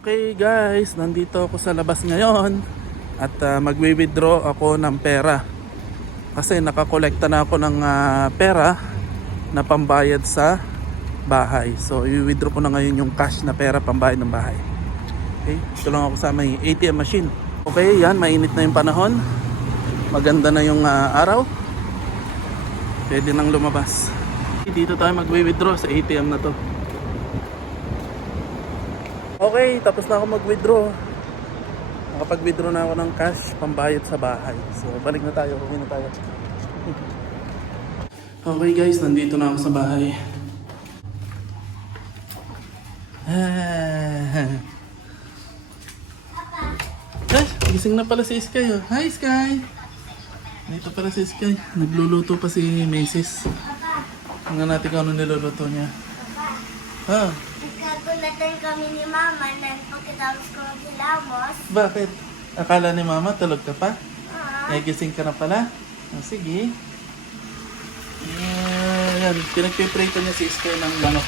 Okay guys, nandito ako sa labas ngayon at magwi-withdraw ako ng pera kasi nakakolekta na ako ng pera na pambayad sa bahay. So i-withdraw ko na ngayon yung cash na pera pambayad ng bahay. Okay, ito lang ako sa may ATM machine. Okay, yan, mainit na yung panahon. Maganda na yung araw. Pwede nang lumabas. Dito tayo magwi-withdraw sa ATM na to. Okay, tapos na ako mag-withdraw. Nakapag-withdraw na ako ng cash pambayad sa bahay. So, balik na tayo. Uwi na tayo. Okay guys, nandito na ako sa bahay. Gising na pala si Sky. Oh. Hi Sky! Dito pala si Sky. Nagluluto pa si Macy's. Tingnan natin kung ano niluluto niya. Ha? Nagkagulatan kami ni Mama na pagkatapos ko maghilamos. Bakit? Akala ni Mama tulog ka pa? Ah, Gising ka na pala? Sige. Yan, pinagpiprito niya si Sky ng manok.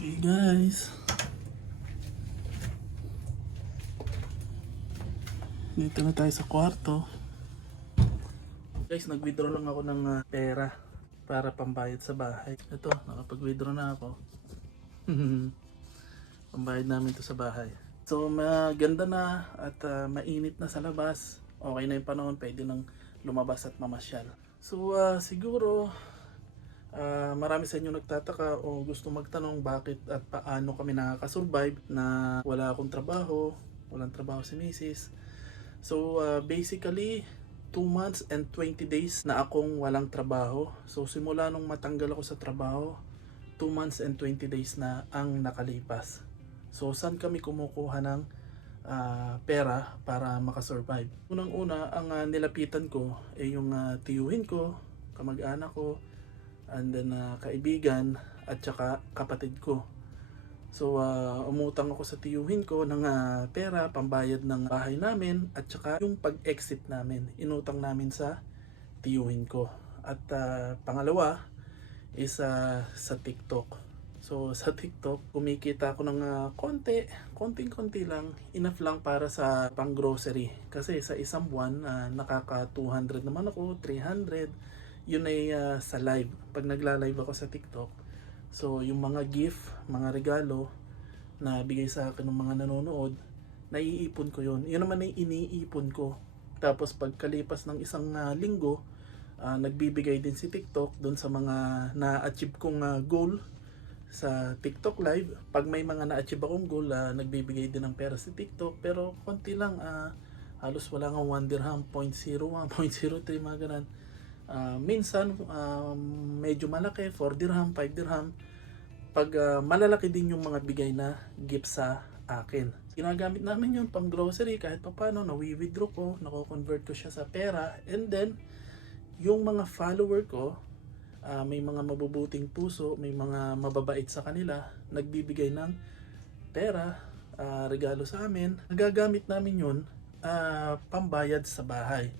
Okay guys. Dito na tayo sa kwarto. Guys, nag-withdraw lang ako ng pera para pambayad sa bahay. Ito, nakapag-withdraw na ako. Pambayad namin to sa bahay. So, maganda na at mainit na sa labas. Okay na yung panahon, pwede nang lumabas at mamasyal. So, siguro, marami sa inyo nagtataka o gusto magtanong bakit at paano kami nakakasurvive na wala akong trabaho, walang trabaho si Mrs. So, basically, 2 months and 20 days na akong walang trabaho. So simula nung matanggal ako sa trabaho, 2 months and 20 days na ang nakalipas. So saan kami kumukuha ng pera para makasurvive? Unang-una, ang nilapitan ko ay yung tiyuhin ko, kamag-anak ko, and then kaibigan at saka kapatid ko. So umutang ako sa tiyuhin ko ng pera pambayad ng bahay namin at saka yung pag-exit namin inutang namin sa tiyuhin ko. At pangalawa is sa TikTok. So sa TikTok kumikita ako ng konting-konti lang, enough lang para sa pang-grocery. Kasi sa isang buwan nakaka 200 naman ako, 300. Yun ay sa live. Pag nagla-live ako sa TikTok, so yung mga gift, mga regalo na bigay sa akin ng mga nanonood, naiipon ko yun. Yun naman ay iniipon ko. Tapos pagkalipas ng isang linggo, nagbibigay din si TikTok doon sa mga na-achieve kong goal sa TikTok live. Pag may mga na-achieve akong goal, nagbibigay din ng pera si TikTok. Pero konti lang, halos wala nga 1 dirham, 0.01, 0.03, mga ganun. Minsan medyo malaki, 4 dirham, 5 dirham. Pag malalaki din yung mga bigay na gift sa akin, ginagamit namin yun pang grocery. Kahit pa paano, nawi-withdraw ko, nako-convert ko siya sa pera. And then yung mga follower ko, may mga mabubuting puso, may mga mababait sa kanila, nagbibigay ng pera, regalo sa amin. Nagagamit namin yun pambayad sa bahay.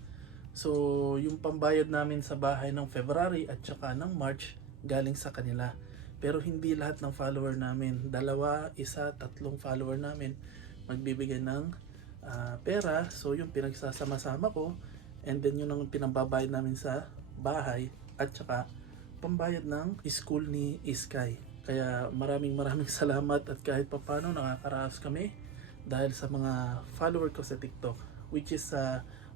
So, yung pambayad namin sa bahay ng February at saka ng March galing sa kanila. Pero hindi lahat ng follower namin. 2, 1, 3 follower namin magbibigay ng pera. So, yung pinagsasama-sama ko, and then yun ang pinambabayad namin sa bahay at saka pambayad ng school ni Sky. Kaya maraming salamat at kahit papano nakakaraos kami dahil sa mga follower ko sa TikTok, which is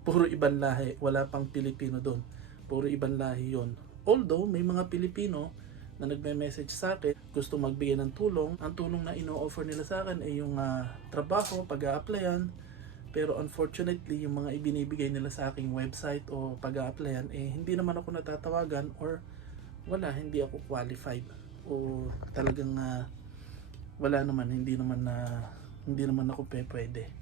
puro ibang lahi, wala pang Pilipino doon. Puro ibang lahi yon. Although may mga Pilipino na nagme-message sa akin, gusto magbigay ng tulong. Ang tulong na ino-offer nila sa akin ay yung trabaho, pag-a-applyan. Pero unfortunately, yung mga ibinibigay nila sa aking website o pag-a-applyan, hindi naman ako natatawagan or wala, hindi ako qualified. O talagang wala naman, hindi naman ako pwede.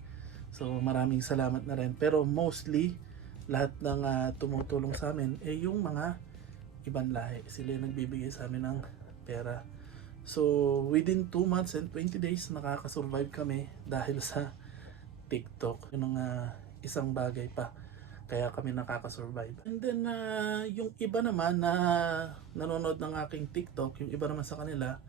So maraming salamat na rin. Pero mostly, lahat ng tumutulong sa amin yung mga ibang lahi. Sila yung nagbibigay sa amin ng pera. So within 2 months and 20 days, nakakasurvive kami dahil sa TikTok. Yun ang isang bagay pa kaya kami nakakasurvive. And then yung iba naman na nanonood ng aking TikTok, yung iba naman sa kanila,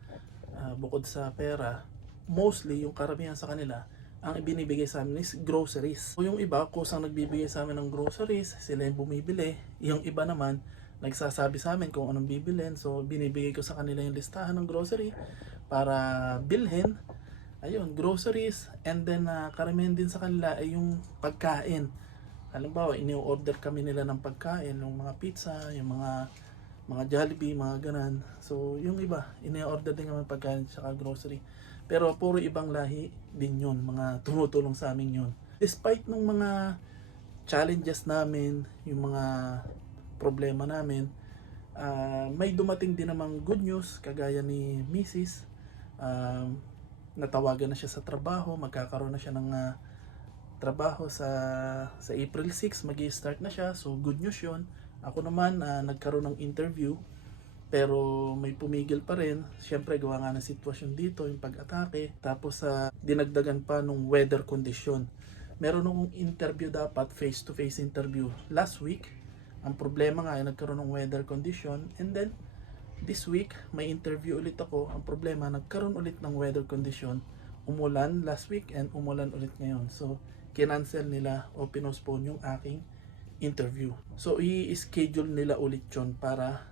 bukod sa pera, mostly yung karamihan sa kanila, ang ibinibigay sa amin is groceries. So yung iba, kusang nagbibigay sa amin ng groceries, sila yung bumibili. Yung iba naman, nagsasabi sa amin kung anong bibilhin. So binibigay ko sa kanila yung listahan ng grocery para bilhin. Ayun, groceries. And then karamihan din sa kanila ay yung pagkain. Halimbawa, ini-order kami nila ng pagkain, yung mga pizza, yung mga Jollibee, mga ganan. So yung iba, ini-order din kami pagkain saka grocery. Pero puro ibang lahi din yun, mga tumutulong sa amin yun. Despite nung mga challenges namin, yung mga problema namin, may dumating din namang good news, kagaya ni Mrs. Natawagan na siya sa trabaho, magkakaroon na siya ng trabaho sa April 6, magi-start na siya, so good news yun. Ako naman, nagkaroon ng interview, pero may pumigil pa rin. Siyempre gawa nga ng sitwasyon dito, yung pag-atake. Tapos dinagdagan pa nung weather condition. Meron akong interview dapat, face-to-face interview last week. Ang problema nga ay nagkaroon ng weather condition. And then, this week, may interview ulit ako. Ang problema, nagkaroon ulit ng weather condition. Umulan last week and umulan ulit ngayon. So, kinancel nila o pinospone yung aking interview. So, i-schedule nila ulit yun para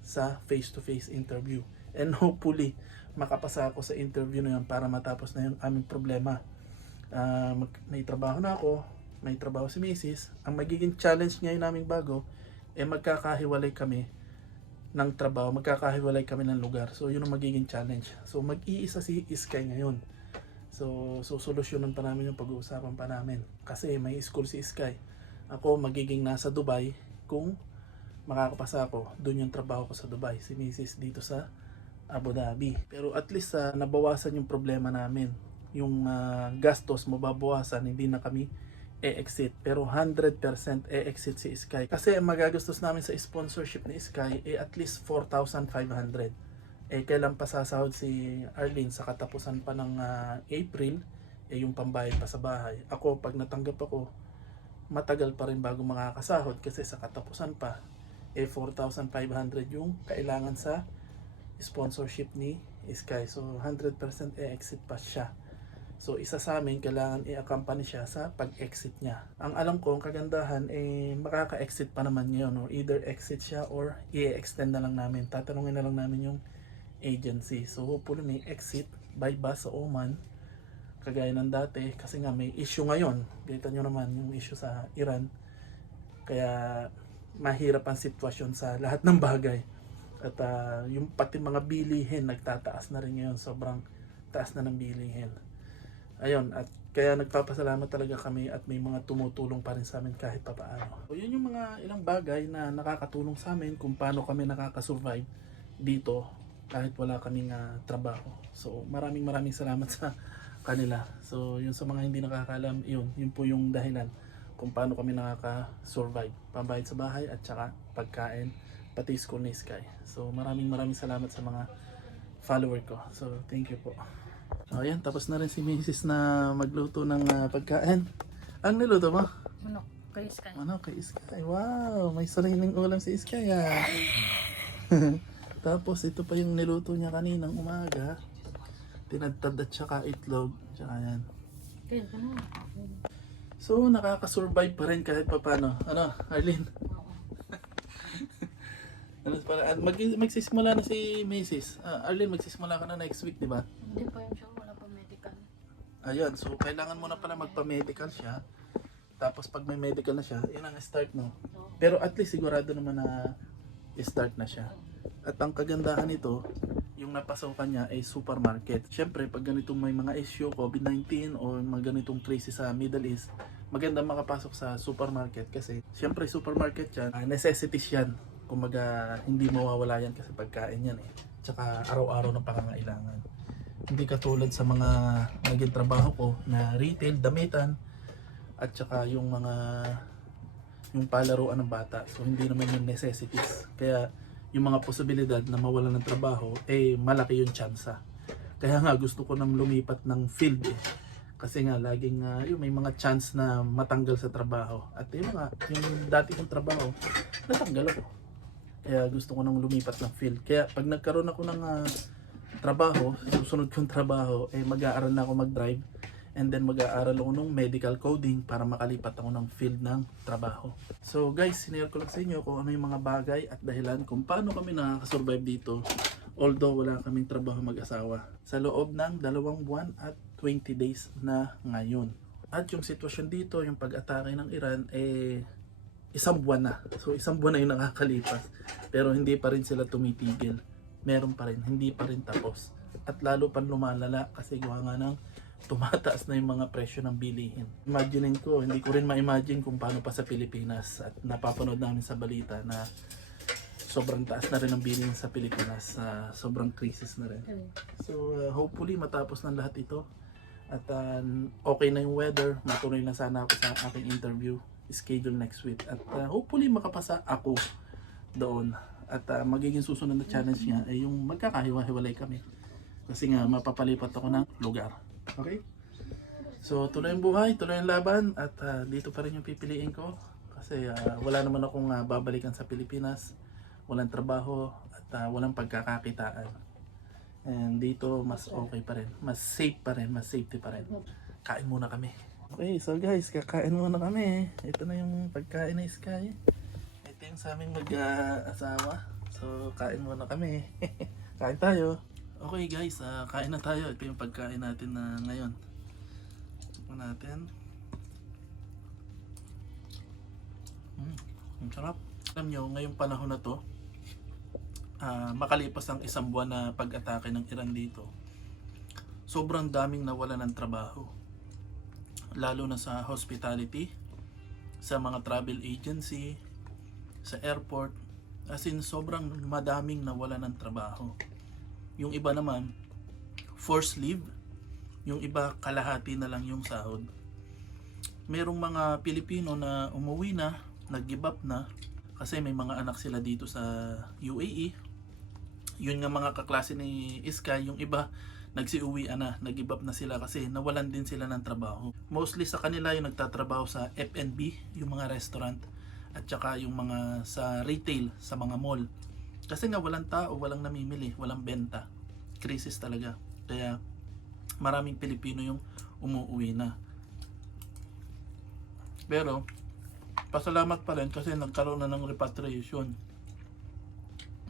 sa face-to-face interview. And hopefully, makapasa ako sa interview na yun para matapos na yung aming problema. May trabaho na ako, may trabaho si Mrs. Ang magiging challenge ngayon naming bago, magkakahiwalay kami ng trabaho, magkakahiwalay kami ng lugar. So, yun ang magiging challenge. So, mag-iisa si Sky ngayon. So solusyonan pa namin yung pag-uusapan pa namin. Kasi may school si Sky. Ako magiging nasa Dubai kung makakapasa ako. Doon yung trabaho ko sa Dubai. Si Mrs. dito sa Abu Dhabi. Pero at least nabawasan yung problema namin. Yung gastos mababawasan, hindi na kami e-exit. Pero 100% e-exit si Sky. Kasi ang magagastos namin sa sponsorship ni Sky at least 4,500. Kailan pa sasahod si Arlene sa katapusan pa ng April, yung pambayad pa sa bahay. Ako, pag natanggap ako, matagal pa rin bago makakasahod kasi sa katapusan pa, 4,500 yung kailangan sa sponsorship ni Sky. So, 100% e-exit pa siya. So, isa sa amin, kailangan i-accompany siya sa pag-exit niya. Ang alam ko, ang kagandahan, makaka-exit pa naman ngayon. Either exit siya or i-extend na lang namin. Tatanungin na lang namin yung agency. So hopefully may exit by bus sa Oman kagaya ng dati kasi nga may issue ngayon. Kita nyo naman yung issue sa Iran. Kaya mahirap ang sitwasyon sa lahat ng bagay. At yung pati mga bilihin nagtataas na rin ngayon. Sobrang taas na ng bilihin. Ayun, at kaya nagpapasalamat talaga kami at may mga tumutulong pa rin sa amin kahit papaano. So yun yung mga ilang bagay na nakakatulong sa amin kung paano kami nakakasurvive dito kahit wala kaming trabaho. So maraming salamat sa kanila. So yun sa mga hindi nakakaalam, yun po yung dahilan kung paano kami nakaka-survive. Pambayad sa bahay at saka pagkain, pati school ni Sky. So maraming salamat sa mga follower ko. So thank you po. So ayan, tapos na rin si Mrs. na magluto ng pagkain. Ang niluto mo? Manok kay Sky. Manok kay Sky. Wow, may sariling ulam si Sky Tapos ito pa yung niluto niya kaninang umaga. Tinadtad at saka itlog. Tsaka yan. Kaya ka na. So nakaka-survive pa rin kahit papano. Ano, Arlene? Ano para magsisimula na si Mrs. Arlene, magsisimula ka na next week, di ba? Hindi pa yun siya, wala pa medical. Ayun, so kailangan mo na pala magpa-medical siya. Tapos pag may medical na siya, yun ang start mo. Pero at least sigurado naman na start na siya. At ang kagandahan nito, yung napasokan niya ay supermarket. Siyempre, pag ganitong may mga issue, COVID-19 o mga ganitong crisis sa Middle East, maganda makapasok sa supermarket kasi siyempre supermarket yan, necessities yan. Kumaga, hindi mawawala yan kasi pagkain yan Tsaka araw-araw ng pangangailangan. Hindi katulad sa mga naging trabaho ko na retail, damitan, at tsaka yung palaruan ng bata. So hindi naman yung necessities. Kaya yung mga posibilidad na mawalan ng trabaho, malaki yung tsansa. Kaya nga gusto ko nang lumipat ng field Kasi nga laging may mga chance na matanggal sa trabaho. At yung dati kong trabaho, natanggal ako. Kaya gusto ko nang lumipat ng field. Kaya pag nagkaroon ako ng trabaho, susunod kong trabaho, mag-aaral na ako mag-drive. And then mag-aaral ako ng medical coding para makalipat ako ng field ng trabaho. So guys, sinare ko lang sa inyo kung ano yung mga bagay at dahilan kung paano kami nakakasurvive dito. Although wala kaming trabaho mag-asawa. Sa loob ng 2 buwan at 20 days na ngayon. At yung sitwasyon dito, yung pag-atake ng Iran, 1 buwan na. So 1 buwan na yung nakakalipas. Pero hindi pa rin sila tumitigil. Meron pa rin, hindi pa rin tapos. At lalo pa lumalala kasi gawa nga ng tumataas na yung mga presyo ng bilihin. Imaginein ko, hindi ko rin ma-imagine kung paano pa sa Pilipinas. At napapanood namin sa balita na sobrang taas na rin ang bilihin sa Pilipinas. Sobrang crisis na rin. So hopefully matapos ng lahat ito. At okay na yung weather, matuloy na sana ako sa aking interview schedule next week. At hopefully makapasa ako doon. At magiging susunod na challenge niya ay yung magkakahiwa-hiwalay kami. Kasi nga mapapalipat ako ng lugar. Okay? So tuloy ang buhay, tuloy ang laban. At dito pa rin yung pipiliin ko. Kasi wala naman akong babalikan sa Pilipinas. Walang trabaho at walang pagkakakitaan. And dito mas okay pa rin, mas safe pa rin, mas safety pa rin. Kain muna kami. Okay, so guys, kakain muna kami. Ito na yung pagkain na Sky. Ito yung sa aming mag-asawa. So kain muna kami. Kain tayo. Okay guys, kain na tayo. Ito yung pagkain natin na ngayon. Ito natin. Ang sarap. Alam nyo, ngayong panahon na to, makalipas ang 1 buwan na pag-atake ng Iran dito, sobrang daming nawala ng trabaho, lalo na sa hospitality, sa mga travel agency, sa airport, as in sobrang madaming nawala ng trabaho. Yung iba naman forced leave, yung iba kalahati na lang yung sahod. Merong mga Pilipino na umuwi na, nag-give up na kasi may mga anak sila dito sa UAE. Yun nga mga kaklase ni Sky, yung iba nagsiuwian na, nag-give up na sila kasi nawalan din sila ng trabaho. Mostly sa kanila yung nagtatrabaho sa F&B, yung mga restaurant, at saka yung mga sa retail, sa mga mall. Kasi nga walang tao, walang namimili, walang benta. Krisis talaga. Kaya maraming Pilipino yung umuwi na. Pero pasalamat pa rin kasi nagkaroon na ng repatriation.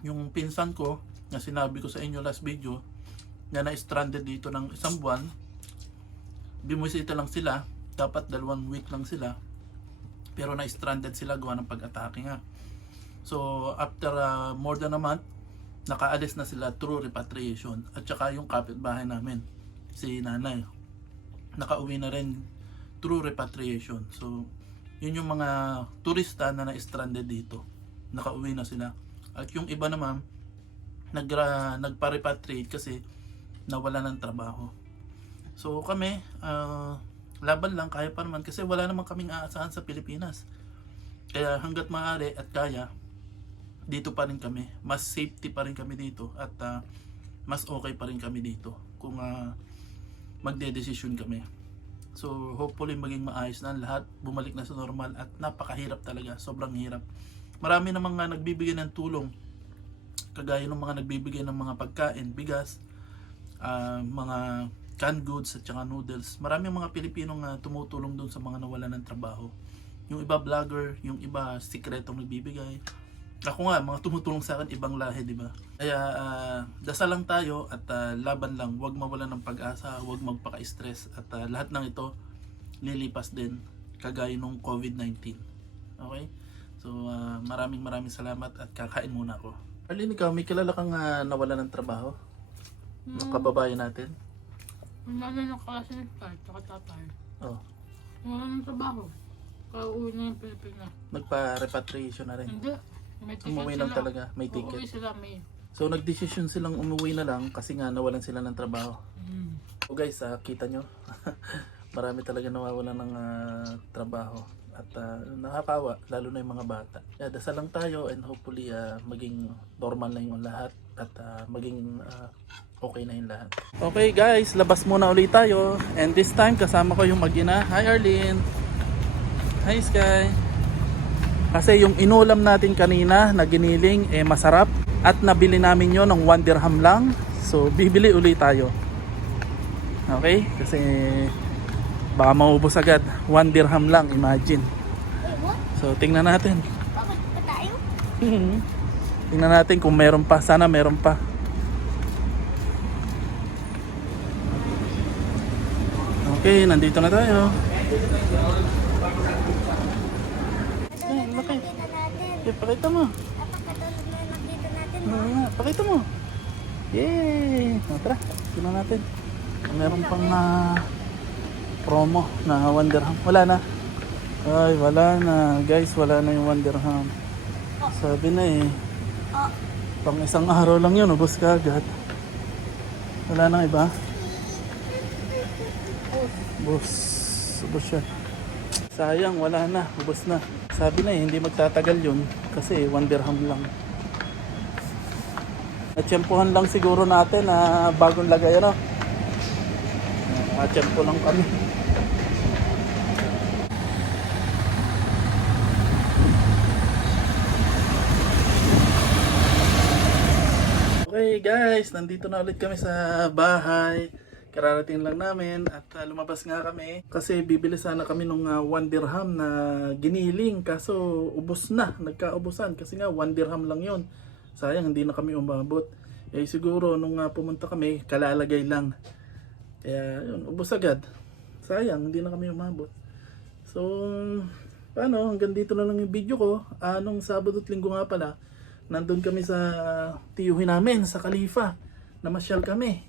Yung pinsan ko, na sinabi ko sa inyo last video, na na-stranded dito ng 1 buwan, bimusita lang sila, dapat 2 week lang sila, pero na-stranded sila gawa ng pag-atake nga. So after more than a month, nakaalis na sila through repatriation. At saka yung kapitbahay namin, si nanay, nakauwi na rin through repatriation. So yun yung mga turista na na-stranded dito, nakauwi na sila. At yung iba naman nagpa-repatriate kasi nawala ng trabaho. So kami, laban lang, kaya pa naman kasi wala naman kaming aasahan sa Pilipinas. Kaya hanggat maaari at kaya, dito pa rin kami. Mas safety pa rin kami dito at mas okay pa rin kami dito kung magde-desisyon kami. So hopefully maging maayos na lahat, bumalik na sa normal. At napakahirap talaga, sobrang hirap. Marami namang nagbibigay ng tulong, kagaya ng mga nagbibigay ng mga pagkain, bigas, mga canned goods at saka noodles. Marami mga Pilipinong tumutulong doon sa mga nawalan ng trabaho. Yung iba vlogger, yung iba sikretong nagbibigay. Ako nga, mga tumutulong sa akin, ibang lahi, di ba? Kaya dasal lang tayo at laban lang. Huwag mawalan ng pag-asa, huwag magpaka-stress. At lahat ng ito lilipas din, kagaya nung COVID-19. Okay? So maraming salamat at kakain muna ako. Arlene, ikaw, may kilala kang nawalan ng trabaho? Ng kababayan natin? Ano ng klase ng start, tsaka tatay. Oh. Wala ng trabaho. Kauwi na ng Pilipinas. Nagpa-repatriation na rin? Hindi. May ticket Umuwi sila. lang talaga, may ticket. Uuwi sila, may. So nagdesisyon silang umuwi na lang kasi nga nawalan sila ng trabaho. So guys, kita nyo, marami talaga nawawalan ng trabaho. At nakakawa, lalo na yung mga bata. Kaya dasal lang tayo and hopefully maging normal na yung lahat at maging okay na yung lahat. Okay guys, labas muna ulit tayo. And this time kasama ko yung mag-ina. Hi Arlene! Hi Sky! Kasi yung inulam natin kanina na giniling masarap at nabili namin yon ng 1 dirham lang. So bibili uli tayo. Okay? Kasi baka maubos agad. 1 dirham lang, imagine. Wait, what? So tingnan natin. Bakit pa tayo? Tingnan natin kung meron pa. Sana meron pa. Okay, nandito na tayo. Katulad na nakita natin. Okay, pakita mo. Katulad na nakita natin. Oo nga, pakita mo. Yay! Tara, tingnan natin. Meron pang promo na 1 dirham. Wala na. Ay, wala na. Guys, wala na yung 1 dirham. Sabi na Oh, pang isang araw lang yun, ubos ka agad. Wala nang iba. Ubos siya. Sayang, wala na. Ubos na. Sabi na hindi magtatagal yun kasi 1 dirham lang. Natsyempohan lang siguro natin na bagong lagay, ano? Natsyempo lang kami. Okay guys, nandito na ulit kami sa bahay. Kararating lang namin at lumabas nga kami kasi bibili sana kami nung 1 dirham na giniling kaso ubos na, nagkaubusan kasi nga 1 dirham lang yon. Sayang hindi na kami umabot. Eh siguro nung pumunta kami kalalagay lang. Kaya yun, ubos agad. Sayang hindi na kami umabot. So paano, hanggang dito na lang yung video ko. Nung Sabado at Linggo nga pala, nandun kami sa tiyuhin namin sa Khalifa. Namasyal kami.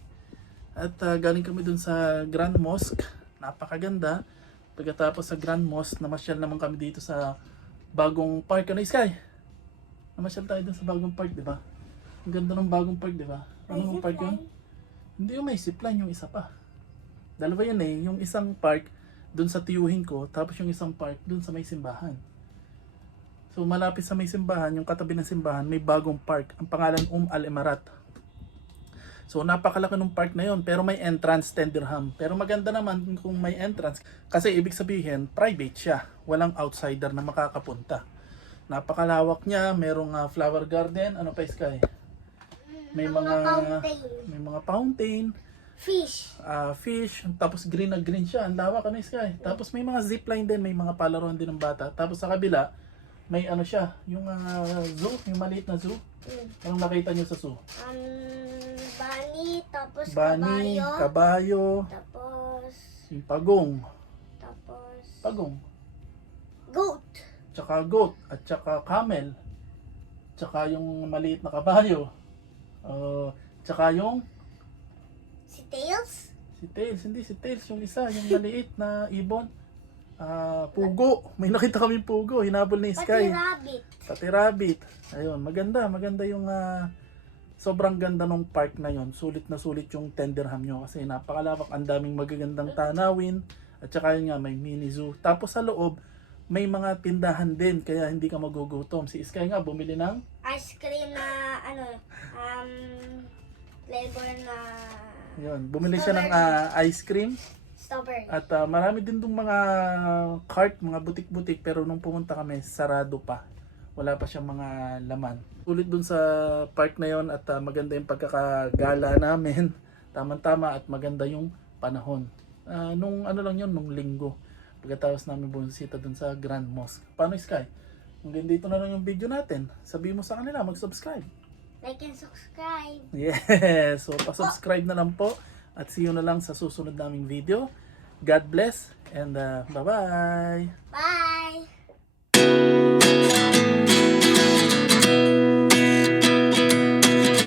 At galing kami dun sa Grand Mosque. Napakaganda. Pagkatapos sa Grand Mosque, namasyal naman kami dito sa bagong park. Ano, Sky? Namasyal tayo dun sa bagong park, di ba? Ang ganda ng bagong park, di ba? Ano yung park yun? Hindi yung may zipline, yung isa pa. Dalawa yan eh. Yung isang park dun sa tiyuhin ko, tapos yung isang park dun sa may simbahan. So malapit sa may simbahan, yung katabi ng simbahan, may bagong park. Ang pangalan Al Imarat. So napakalaki ng park na yon, pero may entrance 10 dirham. Pero maganda naman kung may entrance kasi ibig sabihin private siya. Walang outsider na makakapunta. Napakalawak niya, merong flower garden, ano pa, Sky? May mga fountain, fish. fish, tapos green na green siya. Ang lawak, ano, Sky? Tapos may mga zipline din, may mga palaruan din ng bata. Tapos sa kabila, may ano siya, yung zoo, yung maliit na zoo. Anong nakita niyo sa zoo? Bunny, tapos Bunny, kabayo. kabayo, Tapos, yung pagong, tapos, goat. tsaka goat, at tsaka camel, tsaka yung maliit na kabayo, tsaka yung Si Tails. si Tails, hindi si Tails, yung isa, yung maliit na ibon. Pugo, may nakita kami pugo, hinabol ni Pati Sky. rabbit. Pati rabbit. Ayun, maganda yung sobrang ganda ng park na yon. Sulit na sulit yung 10 dirham nyo kasi napakalawak, ang daming magagandang tanawin at saka yun nga may mini zoo. Tapos sa loob may mga tindahan din kaya hindi ka magugutom. Si Sky nga bumili ng Ice cream na, flavor na yun, bumili siya ng ice cream strawberry. at marami din dong mga cart, mga butik-butik pero nung pumunta kami sarado pa. Wala pa siyang mga laman. Ulit dun sa park na yon at maganda yung pagkakagala namin. Tama-tama at maganda yung panahon. Nung ano lang yun, nung linggo. Pagkatapos namin bumisita dun sa Grand Mosque. Paano, Sky? Hanggang dito na lang yung video natin. Sabihin mo sa kanila, mag-subscribe. Like and subscribe. Yes! So, pa-subscribe na lang po. At see you na lang sa susunod naming video. God bless and bye-bye!